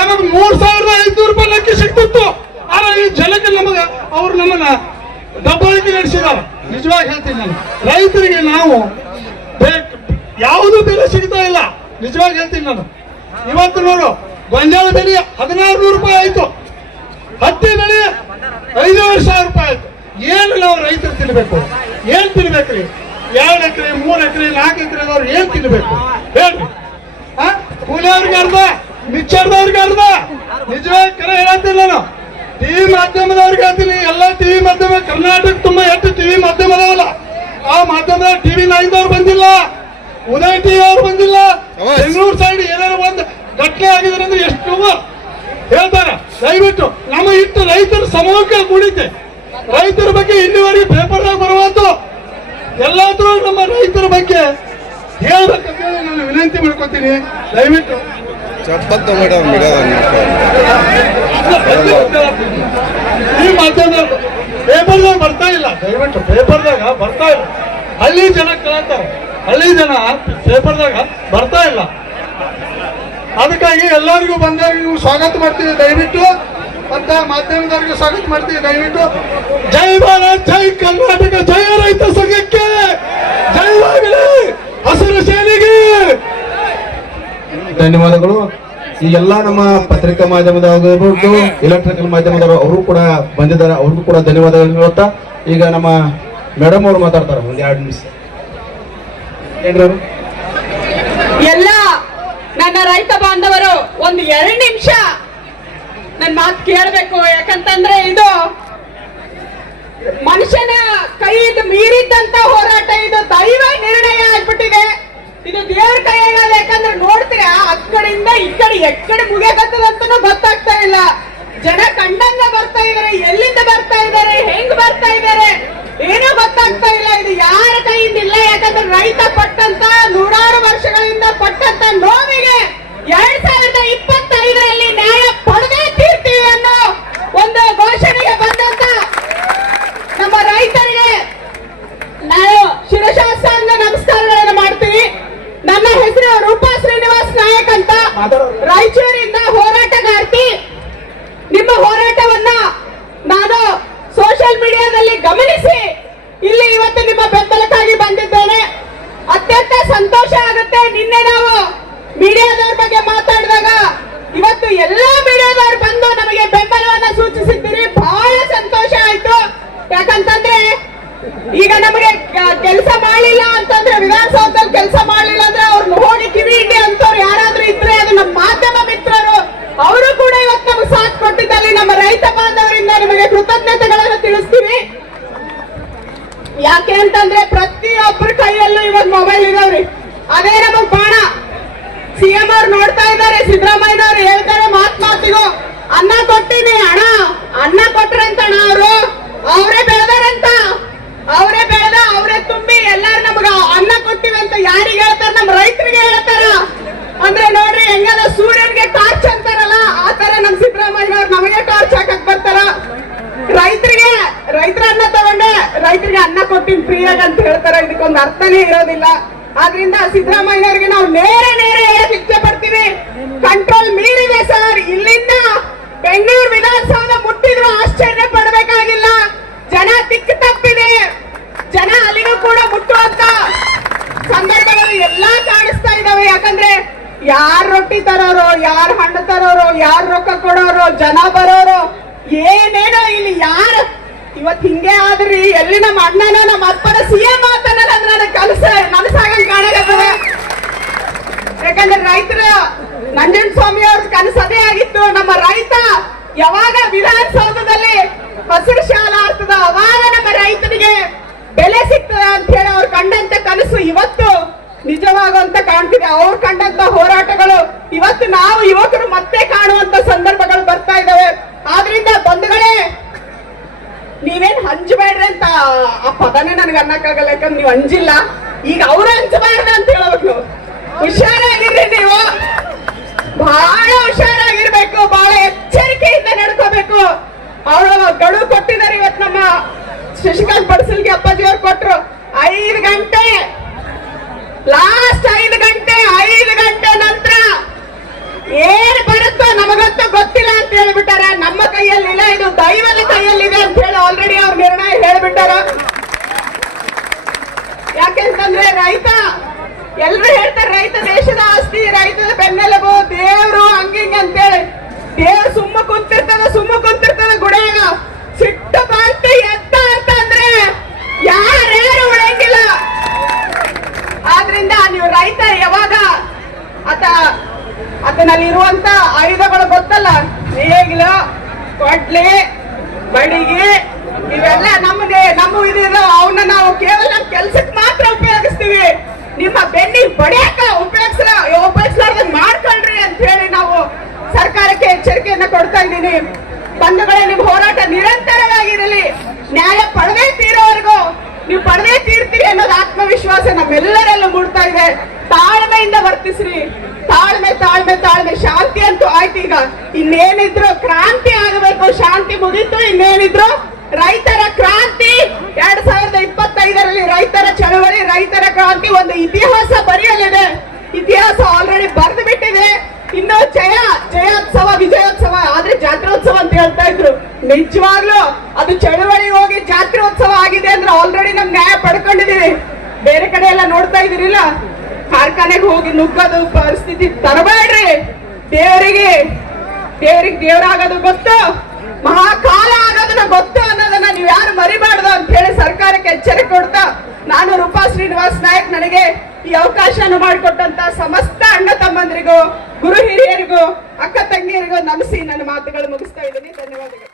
ನಮಗ್ 3,500 ರೂಪಾಯಿ ಲೆಕ್ಕ ಸಿಗ್ತಿತ್ತು. ಆದ್ರೆ ಈ ಜನಕ್ಕೆ ಅವ್ರು ನಮ್ಮನ್ನ ದಬ್ಬಾಳಿಕೆ ನಡೆಸಿದಾರ. ನಿಜವಾಗಿ ಹೇಳ್ತೀನಿ ನಾನು, ರೈತರಿಗೆ ನಾವು ಯಾವುದು ಬೆಲೆ ಸಿಗ್ತಾ ಇಲ್ಲ. ನಿಜವಾಗಿ ಹೇಳ್ತೀನಿ ನಾನು. ಇವತ್ತು ನೋಡು, ಗೊಂಜಾಳ ಬೆಲೆ 1,600 ರೂಪಾಯಿ ಆಯ್ತು, ಹತ್ತಿ ಬೆಲೆ 5,500 ರೂಪಾಯಿ ಆಯ್ತು. ಏನು ನಾವು ರೈತರು ತಿನ್ಬೇಕು? ಏನ್ ತಿನ್ಬೇಕ್ರಿ? 2 ಎಕರೆ 3 ಎಕರೆ 4 ಎಕರೆದವ್ರು ಏನ್ ತಿನ್ಬೇಕು ಹೇಳ್ರಿ? ಕೂಲಿಯವ್ರಿಗೆ ಅರ್ಧ, ಮಿಕ್ಸರ್ದವ್ರಿಗೆ ಅರ್ಧ. ನಿಜವಾಗಿ ಕರೆ ಹೇಳ್ತೀನಿ ನಾನು. ಟಿವಿ ಮಾಧ್ಯಮದವ್ರಿಗೆ ಹೇಳ್ತೀನಿ, ಎಲ್ಲ ಟಿವಿ ಮಾಧ್ಯಮ ಕರ್ನಾಟಕ ತುಂಬಾ ಎಷ್ಟು ಟಿವಿ ಮಾಧ್ಯಮ ಅದಾವಲ್ಲ, ಆ ಮಾಧ್ಯಮದ ಟಿವಿ 9ದವ್ರು ಬಂದಿಲ್ಲ, ಉದಯ ಟಿವಿ ಅವ್ರು ಬಂದಿಲ್ಲ. ಬೆಂಗಳೂರು ಸೈಡ್ ಏನಾದ್ರು ಒಂದು ಘಟನೆ ಆಗಿದ್ರೆ ಅಂದ್ರೆ ಎಷ್ಟು ಹೇಳ್ತಾರೆ. ದಯವಿಟ್ಟು ನಮ್ಮ ಇಟ್ಟು ರೈತರ ಸಮೂಹಕ್ಕೆ ಕೂಡಿತೆ. ರೈತರ ಬಗ್ಗೆ ಇಲ್ಲಿವರೆಗೆ ಪೇಪರ್ದಾಗ ಬರುವಂತ ಎಲ್ಲಾದ್ರೂ ನಮ್ಮ ರೈತರ ಬಗ್ಗೆ ಹೇಳ್ಬೇಕಂತ ನಾನು ವಿನಂತಿ ಮಾಡ್ಕೊತೀನಿ. ದಯವಿಟ್ಟು ಈ ಮಾಧ್ಯಮ ಪೇಪರ್ದಾಗ ಬರ್ತಾ ಇಲ್ಲ. ದಯವಿಟ್ಟು ಪೇಪರ್ದಾಗ ಬರ್ತಾ ಇಲ್ಲ. ಹಳ್ಳಿ ಜನ ಕೇಳ್ತಾರೆ, ಹಳ್ಳಿ ಜನ ಪೇಪರ್ದಾಗ ಬರ್ತಾ ಇಲ್ಲ. ಅದಕ್ಕಾಗಿ ಎಲ್ಲರಿಗೂ ಬಂದವರಿಗೂ ಸ್ವಾಗತ ಮಾಡ್ತೀವಿ ದಯವಿಟ್ಟು, ಅಂತ ಮಾಧ್ಯಮದವರಿಗೂ ಸ್ವಾಗತ ಮಾಡ್ತೀವಿ ದಯವಿಟ್ಟು. ಜೈ ಭಾರತ್, ಜೈ ಕರ್ನಾಟಕ, ಜಯ ರೈತ ಸಂಘಕ್ಕೆ ಜಯವಾಗಲಿ, ಹಸಿರು ಸೇನೆಗೆ ಧನ್ಯವಾದಗಳು. ಈಗೆಲ್ಲ ನಮ್ಮ ಪತ್ರಿಕಾ ಮಾಧ್ಯಮದವರು, ಎಲೆಕ್ಟ್ರಿಕಲ್ ಮಾಧ್ಯಮದವರು ಅವರು ಕೂಡ ಬಂದಿದ್ದಾರೆ, ಅವ್ರಿಗೂ ಕೂಡ ಧನ್ಯವಾದಗಳು ಹೇಳುತ್ತಾ ಈಗ ನಮ್ಮ ಮೇಡಮ್ ಅವರು ಮಾತಾಡ್ತಾರೆ. ಒಂದ್ 2 ನಿಮಿಷ ಎಲ್ಲ ನನ್ನ ರೈತ ಬಾಂಧವರು ಒಂದು 2 ನಿಮಿಷ ನನ್ನ ಮಾತು ಕೇಳಬೇಕು. ಯಾಕಂತಂದ್ರೆ ಇದು ಮನುಷ್ಯನ ಕೈಯಿಂದ ಮೀರಿದ್ದಂತ ಹೋರಾಟ, ಇದು ದೈವ ನಿರ್ಣಯ ಆಗ್ಬಿಟ್ಟಿದೆ. ಇದು ದೇವ್ರ ಕೈಯಾಗಲ್ಲ. ಯಾಕಂದ್ರೆ ನೋಡ್ತೀರ, ಆ ಕಡೆಯಿಂದ ಈ ಕಡೆ ಎಕ್ಕಡೆ ಮುಗಿಯಕತ್ತದಂತನೂ ಗೊತ್ತಾಗ್ತಾ ಇಲ್ಲ. ಜನ ಕಂಡಂಗ ಬರ್ತಾ ಇದಾರೆ, ಎಲ್ಲಿಂದ ಬರ್ತಾ ಇದಾರೆ, ಹೆಂಗ್ ಬರ್ತಾ ಇದಾರೆ ಏನೂ ಗೊತ್ತಾಗ್ತಾ ಇಲ್ಲ. ಇದು ಯಾರ ಕೈಯಿಂದ ಇಲ್ಲ. ಯಾಕಂದ್ರೆ ರೈತ ಪಟ್ಟಂತ ನೂರಾರು ವರ್ಷಗಳಿಂದ ಪಟ್ಟಂತ ನೋವಿಗೆ 2025ರಲ್ಲಿ ನ್ಯಾಯ ಪಡೆದೇ ತೀರ್ತೀವಿ ಅನ್ನೋ ಒಂದು ಘೋಷಣೆಗೆ ಬಂದಂತ ನಮ್ಮ ರೈತರಿಗೆ ನಾವು ಶಿರಶಾಸ್ತ್ರಾಂಗ ನಮಸ್ಕಾರಗಳನ್ನು ಮಾಡ್ತೀವಿ. ನನ್ನ ಹೆಸರು ರೂಪಾ ಶ್ರೀನಿವಾಸ್ ನಾಯಕ್ ಅಂತ, ರಾಯಚೂರಿಂದ ಹೋರಾಟಗಾರ್ತಿ. ನಿಮ್ಮ ಹೋರಾಟವನ್ನ ನಾನು ಸೋಷಿಯಲ್ ಮೀಡಿಯಾದಲ್ಲಿ ಗಮನಿಸಿ ಇಲ್ಲಿ ಇವತ್ತು ನಿಮ್ಮ ಬೆಂಬಲಕ್ಕಾಗಿ ಬಂದಿದ್ದೇನೆ. ಅತ್ಯಂತ ಸಂತೋಷ ಆಗುತ್ತೆ. ನಿನ್ನೆ ನಾವು ಮೀಡಿಯಾದವ್ರ ಬಗ್ಗೆ ಮಾತಾಡಿದಾಗ ಇವತ್ತು ಎಲ್ಲಾ ಮೀಡಿಯಾದವ್ರು ಬಂದು ನಮಗೆ ಬೆಂಬಲವನ್ನ ಸೂಚಿಸಿದ್ದೀರಿ. ಬಹಳ ಸಂತೋಷ ಆಯ್ತು. ಯಾಕಂತಂದ್ರೆ ಈಗ ನಮಗೆ ಕೆಲಸ ಮಾಡಲಿಲ್ಲ ಅಂತಂದ್ರೆ, ವಿಧಾನಸೌಧದಲ್ಲಿ ಕೆಲಸ ಮಾಡಲಿಲ್ಲ ಅಂದ್ರೆ ಅವ್ರನ್ನ ಹೋಗಿ ಕಿವಿ ಹಿಂಡಿ ಅಂತವ್ರು ಯಾರಾದ್ರೂ ಇದ್ರೆ ಅದು ನಮ್ಮ ಮಾಧ್ಯಮ ಮಿತ್ರರು. ಅವರು ಕೂಡ ಇವತ್ತು ನಮಗೆ ಸಾಥ್ ಕೊಟ್ಟಿದ್ದಲ್ಲಿ ನಮ್ಮ ರೈತ ಬಾಂಧವರಿಂದ ನಿಮಗೆ ಕೃತಜ್ಞತೆಗಳನ್ನು ತಿಳಿಸ್ತೀವಿ. ಯಾಕೆ ಅಂತಂದ್ರೆ ಪ್ರತಿಯೊಬ್ಬರ ಕೈಯಲ್ಲೂ ಇವಾಗ ಮೊಬೈಲ್ ಇದಾವ್ರಿ. ಅದೇ ನಮಗ್ ಬಾಣ. ಸಿಎಂ ಅವ್ರು ನೋಡ್ತಾ ಇದ್ದಾರೆ, ಸಿದ್ದರಾಮಯ್ಯನವ್ರು ಹೇಳ್ತಾರೆ ಮಾತಿಗೂ, ಅನ್ನ ಕೊಟ್ಟಿನಿ ಅಣ್ಣ, ಅನ್ನ ಕೊಟ್ರಂತಣ್ಣ ಅವರು, ಅವರೇ ಬೆಳೆದಾರಂತ, ಅವರೇ ಬೆಳೆದ ಅವರೇ ತುಂಬಿ ಎಲ್ಲಾರು ನಮಗ ಅನ್ನ ಕೊಟ್ಟಿವಿ ಅಂತ ಯಾರಿಗೆ ಹೇಳ್ತಾರ? ನಮ್ಮ ರೈತರಿಗೆ ಹೇಳ್ತಾರ. ಅಂದ್ರೆ ನೋಡ್ರಿ ಹೆಂಗದ, ಸೂರ್ಯನ್ಗೆ ಟಾರ್ಚ್ ಅಂತಾರಲ್ಲ ಆ ತರ ನಮ್ ಸಿದ್ದರಾಮಯ್ಯನವ್ರು ನಮಗೆ ಟಾರ್ಚ್ ಹಾಕಕ್ ಬರ್ತಾರ. ರೈತರಿಗೆ ರೈತರ ಅನ್ನ ತಗೊಂಡೆ ರೈತರಿಗೆ ಅನ್ನ ಕೊಟ್ಟಿನಿ ಫ್ರೀಯಾಗಿ ಅಂತ ಹೇಳ್ತಾರ. ಇದಕ್ಕೊಂದು ಅರ್ಥನೇ ಇರೋದಿಲ್ಲ. ಆದ್ರಿಂದ ಸಿದ್ದರಾಮಯ್ಯನವ್ರಿಗೆ ನಾವು ನೇರ ಹೇಳಕ್ ಇಚ್ಛೆ ಪಡ್ತೀವಿ, ಕಂಟ್ರೋಲ್ ಮೀರಿದೆ ಸರ್. ಇಲ್ಲಿಂದ ಬೆಂಗಳೂರು ವಿಧಾನಸೌಧ ಮುಟ್ಟಿದ್ರು ಆಶ್ಚರ್ಯ ಪಡಬೇಕಾಗಿಲ್ಲ. ಜನ ದಿಕ್ಕು ತಪ್ಪಿದೆ. ಜನ ಅಲ್ಲಿನೂ ಕೂಡ ಮುಟ್ಟುವಂತ ಸಂದರ್ಭಗಳು ಎಲ್ಲಾ ಕಾಣಿಸ್ತಾ ಇದಾವೆ. ಯಾಕಂದ್ರೆ ಯಾರ್ ರೊಟ್ಟಿ ತರೋರು, ಯಾರ್ ಹಣ್ಣು ತರೋರು, ಯಾರ್ ರೊಕ್ಕ ಕೊಡೋರು, ಜನ ಬರೋರು ಏನೇನೋ ಇಲ್ಲಿ ಯಾರು ಇವತ್ ಹಿಂಗೆ ಆದ್ರಿ. ಎಲ್ಲಿ ನಮ್ಮ ಅಣ್ಣನ ನಮ್ಮ ಅಪ್ಪನ ಸಿಎಂ ಆತನಲ್ಲ ಅಂದ್ರೆ ನನಗೆ ನನಸಾಗಂಗ್ ಕಾಣಕತ್ತದೆ. ಯಾಕಂದ್ರೆ ರೈತರ ನಂಜನಸ್ವಾಮಿ ಅವ್ರ ಕನಸು ಅದೇ ಆಗಿತ್ತು. ನಮ್ಮ ರೈತ ಯಾವಾಗ ವಿಧಾನಸೌಧದಲ್ಲಿ ಹಸಿರು ಶಾಲೆ ಆಗ್ತದ ಅವಾಗ ನಮ್ಮ ರೈತನಿಗೆ ಬೆಲೆ ಸಿಗ್ತದ ಅಂತ ಹೇಳಿ ಅವ್ರು ಕಂಡಂತ ಕನಸು ಇವತ್ತು ನಿಜವಾಗುವಂತ ಕಾಣ್ತಿದೆ. ಅವ್ರು ಕಂಡಂತ ಹೋರಾಟಗಳು ಇವತ್ತು ನಾವು ಯುವಕರು ಮತ್ತೆ ಕಾಣುವಂತ ಸಂದರ್ಭಗಳು ಬರ್ತಾ ಇದಾವೆ. ಆದ್ರಿಂದ ಬಂಧುಗಳೇ, ನೀವೇನ್ ಹಂಚಬೇಡ್ರಿ ಅಂತ ಆ ಪದನೇ ನನಗೆ ಅನ್ನಕ್ಕಾಗಲ್ಲ. ಯಾಕಂದ್ರೆ ನೀವು ಹಂಚಿಲ್ಲ. ಈಗ ಅವ್ರು ಹಂಚಬಾರ್ದು ಅಂತ ಹೇಳ್ಬೇಕು. ಹುಷಾರಾಗಿರ್ರಿ, ನೀವು ಬಹಳ ಹುಷಾರಾಗಿರ್ಬೇಕು, ಬಹಳ ಎಚ್ಚರಿಕೆಯಿಂದ ನಡ್ಕೋಬೇಕು. ಅವರು ಗಡುವು ಕೊಟ್ಟಿದ್ದಾರೆ ಇವತ್ತು. ನಮ್ಮ ಶಶಿಕಾಂತ್ ಬಡಸಲ್ಗೆ ಅಪ್ಪಾಜಿ ಅವ್ರು ಕೊಟ್ರು 5 ಗಂಟೆ, ಲಾಸ್ಟ್ 5 ಗಂಟೆ. 5 ಗಂಟೆ ನಂತರ ಏನ್ ಬರುತ್ತೋ ನಮಗೊತ್ತ ಯಾಕೆ ಅಂತಂದ್ರೆ ರೈತ, ಎಲ್ರು ಹೇಳ್ತಾರೆ ರೈತ ದೇಶದ ಆಸ್ತಿ, ರೈತದ ಬೆನ್ನೆಲುಬು, ದೇವ್ರು ಹಂಗಿಂಗ ಅಂತೇಳಿ. ದೇವ್ರು ಸುಮ್ಮ ಕುಂತಿರ್ತದ ಗುಡಿಯಾಗ, ಸಿಟ್ಟು ಬಂತು ಎತ್ತ ಅಂತಂದ್ರೆ ಯಾರ್ಯಾರು ಉಳಿಯಂಗಿಲ್ಲ. ಆದ್ರಿಂದ ನೀವು ರೈತ ಯಾವಾಗ ಆತನಲ್ಲಿರುವಂತ ಆಯುಧಗಳು ಗೊತ್ತಲ್ಲ, ನೇಗಿಲು, ಕೊಡ್ಲಿ, ಬಡಿಗೆ, ಇವೆಲ್ಲ ನಮ್ಮ ಇದು ಅವನ್ನ ನಾವು ಕೇವಲ ಕೆಲ್ಸಕ್ಕೆ ಮಾತ್ರ ಉಪಯೋಗಿಸ್ತೀವಿ. ನಿಮ್ಮ ಬೆನ್ನಿ ಬಡಿಯಾಕ ಉಪಯೋಗಿಸಲಾರ್ದ ಮಾಡ್ಕೊಳ್ರಿ ಅಂತ ಹೇಳಿ ನಾವು ಸರ್ಕಾರಕ್ಕೆ ಎಚ್ಚರಿಕೆಯನ್ನ ಕೊಡ್ತಾ ಇದ್ದೀನಿ. ಬಂಧುಗಳೇ, ನಿಮ್ ಹೋರಾಟ ನಿರಂತರವಾಗಿರಲಿ. ನ್ಯಾಯ ಪಡೆದೇ ತೀರೋವರೆಗೂ ನೀವು ಪಡೆದೇ ತೀರ್ತೀರಿ ಅನ್ನೋದು ಆತ್ಮವಿಶ್ವಾಸ ನಮ್ಮೆಲ್ಲರಲ್ಲೂ ಮೂಡ್ತಾ ಇದೆ. ತಾಳ್ಮೆಯಿಂದ ವರ್ತಿಸ್ರಿ. ತಾಳ್ಮೆ ತಾಳ್ಮೆ ತಾಳ್ಮೆ. ಶಾಂತಿ ಅಂತೂ ಆಯ್ತು. ಈಗ ಇನ್ನೇನಿದ್ರು ಕ್ರಾಂತಿ ಆಗಬೇಕು. ಶಾಂತಿ ಮುಗೀತು, ಇನ್ನೇನಿದ್ರು ರೈತರ ಕ್ರಾಂತಿ. 2025ರಲ್ಲಿ ರೈತರ ಚಳವಳಿ, ರೈತರ ಕ್ರಾಂತಿ ಒಂದು ಇತಿಹಾಸ ಬರೆಯಲಿದೆ. ಇತಿಹಾಸ ಆಲ್ರೆಡಿ ಬರೆದು ಬಿಟ್ಟಿದೆ. ಇನ್ನು ಜಯೋತ್ಸವ, ವಿಜಯೋತ್ಸವ, ಆದ್ರೆ ಜಾತ್ರೋತ್ಸವ ಅಂತ ಹೇಳ್ತಾ ಇದ್ರು. ನಿಜವಾಗ್ಲೂ ಅದು ಚಳವಳಿ ಹೋಗಿ ಜಾತ್ರೋತ್ಸವ ಆಗಿದೆ ಅಂದ್ರೆ ಆಲ್ರೆಡಿ ನಮ್ ನ್ಯಾಯ ಪಡ್ಕೊಂಡಿದೀವಿ. ಬೇರೆ ಕಡೆ ಎಲ್ಲ ನೋಡ್ತಾ ಇದೀರಿಲ್ಲ, ಕಾರ್ಖಾನೆಗೆ ಹೋಗಿ ನುಗ್ಗೋದು ಪರಿಸ್ಥಿತಿ ತರಬೇಡ್ರಿ. ದೇವರಿಗೆ ದೇವರಾಗೋದು ಗೊತ್ತು, ಮಹಾಕಾಲ ಆಗೋದನ್ನ ಗೊತ್ತು ಅನ್ನೋದನ್ನ ನೀವು ಯಾರು ಮರಿಬಾರ್ದು ಅಂತ ಹೇಳಿ ಸರ್ಕಾರಕ್ಕೆ ಎಚ್ಚರಿಕೆ ಕೊಡ್ತಾ, ನಾನು ರೂಪಾ ಶ್ರೀನಿವಾಸ್ ನಾಯಕ್, ನನಗೆ ಈ ಅವಕಾಶವನ್ನು ಮಾಡಿಕೊಟ್ಟಂತ ಸಮಸ್ತ ಅಣ್ಣ ತಮ್ಮಂದ್ರಿಗೂ, ಗುರು ಹಿರಿಯರಿಗೂ, ಅಕ್ಕ ತಂಗಿಯರಿಗೂ ನಮಿಸಿ ನನ್ನ ಮಾತುಗಳು ಮುಗಿಸ್ತಾ ಇದ್ದೀನಿ. ಧನ್ಯವಾದಗಳು.